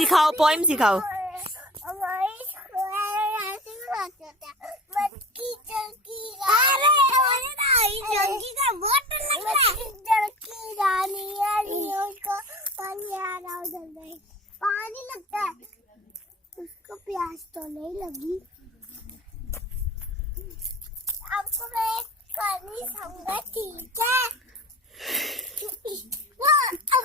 सिखाओ, पोएम सिखाओ। पानी लगता है उसको, प्यास तो नहीं लगी। आपको मैं करनी समझा, ठीक है।